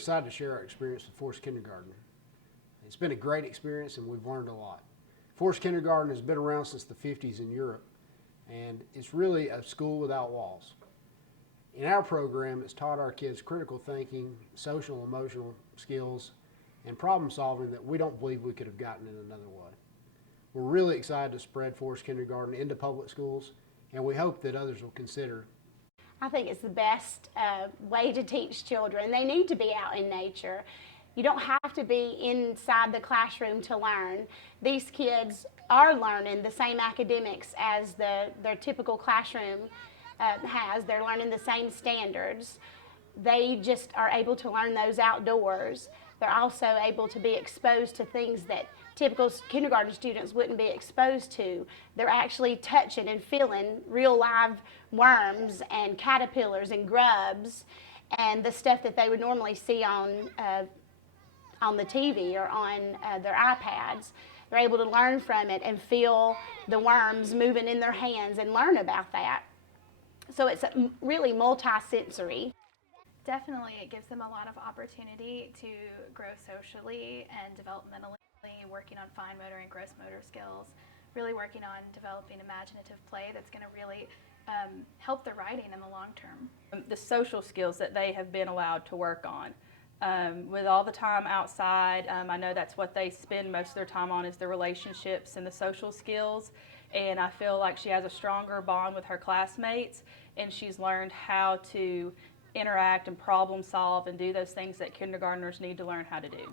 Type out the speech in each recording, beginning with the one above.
excited to share our experience with Forest Kindergarten. It's been a great experience and we've learned a lot. Forest Kindergarten has been around since the 50s in Europe, and it's really a school without walls. In our program, it's taught our kids critical thinking, social and emotional skills, and problem solving that we don't believe we could have gotten in another way. We're really excited to spread Forest Kindergarten into public schools, and we hope that others will consider. I think it's the best way to teach children. They need to be out in nature. You don't have to be inside the classroom to learn. These kids are learning the same academics as their typical classroom has. They're learning the same standards. They just are able to learn those outdoors. They're also able to be exposed to things that typical kindergarten students wouldn't be exposed to. They're actually touching and feeling real live worms and caterpillars and grubs and the stuff that they would normally see on the TV or on their iPads. They're able to learn from it and feel the worms moving in their hands and learn about that. So it's really multi-sensory. Definitely, it gives them a lot of opportunity to grow socially and developmentally, working on fine motor and gross motor skills, really working on developing imaginative play that's going to really help their writing in the long term. The social skills that they have been allowed to work on. With all the time outside, I know that's what they spend most of their time on is the relationships and the social skills, and I feel like she has a stronger bond with her classmates, and she's learned how to interact and problem solve and do those things that kindergartners need to learn how to do.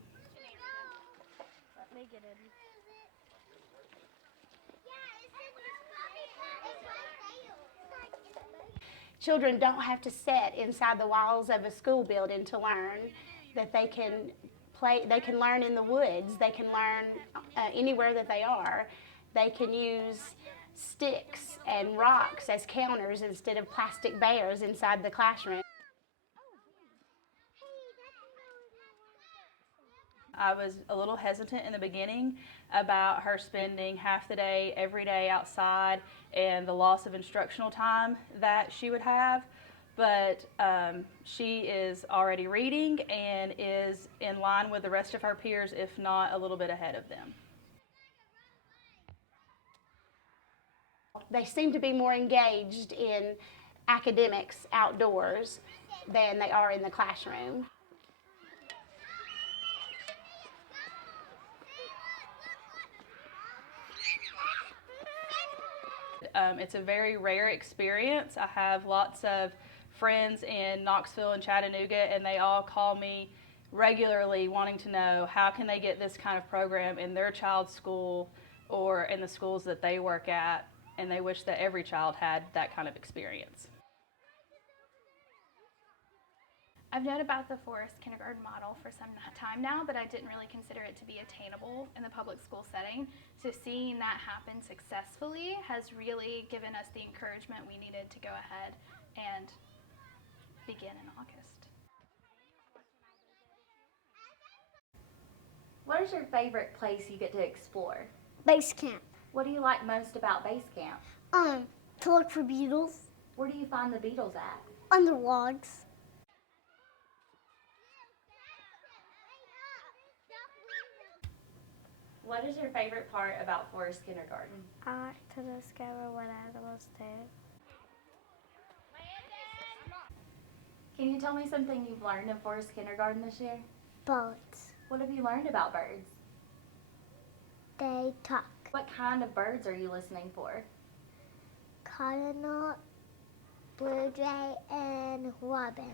Children don't have to sit inside the walls of a school building to learn, that they can play, they can learn in the woods, they can learn anywhere that they are. They can use sticks and rocks as counters instead of plastic bears inside the classroom. I was a little hesitant in the beginning about her spending half the day every day outside and the loss of instructional time that she would have, but she is already reading and is in line with the rest of her peers, if not a little bit ahead of them. They seem to be more engaged in academics outdoors than they are in the classroom. It's a very rare experience. I have lots of friends in Knoxville and Chattanooga, and they all call me regularly wanting to know how can they get this kind of program in their child's school or in the schools that they work at, and they wish that every child had that kind of experience. I've known about the Forest Kindergarten model for some time now, but I didn't really consider it to be attainable in the public school setting. So seeing that happen successfully has really given us the encouragement we needed to go ahead and begin in August. What is your favorite place you get to explore? Base camp. What do you like most about base camp? To look for beetles. Where do you find the beetles at? Under logs. What is your favorite part about Forest Kindergarten? I like to discover what animals do. Can you tell me something you've learned in Forest Kindergarten this year? Birds. What have you learned about birds? They talk. What kind of birds are you listening for? Cardinal, blue jay, and robin.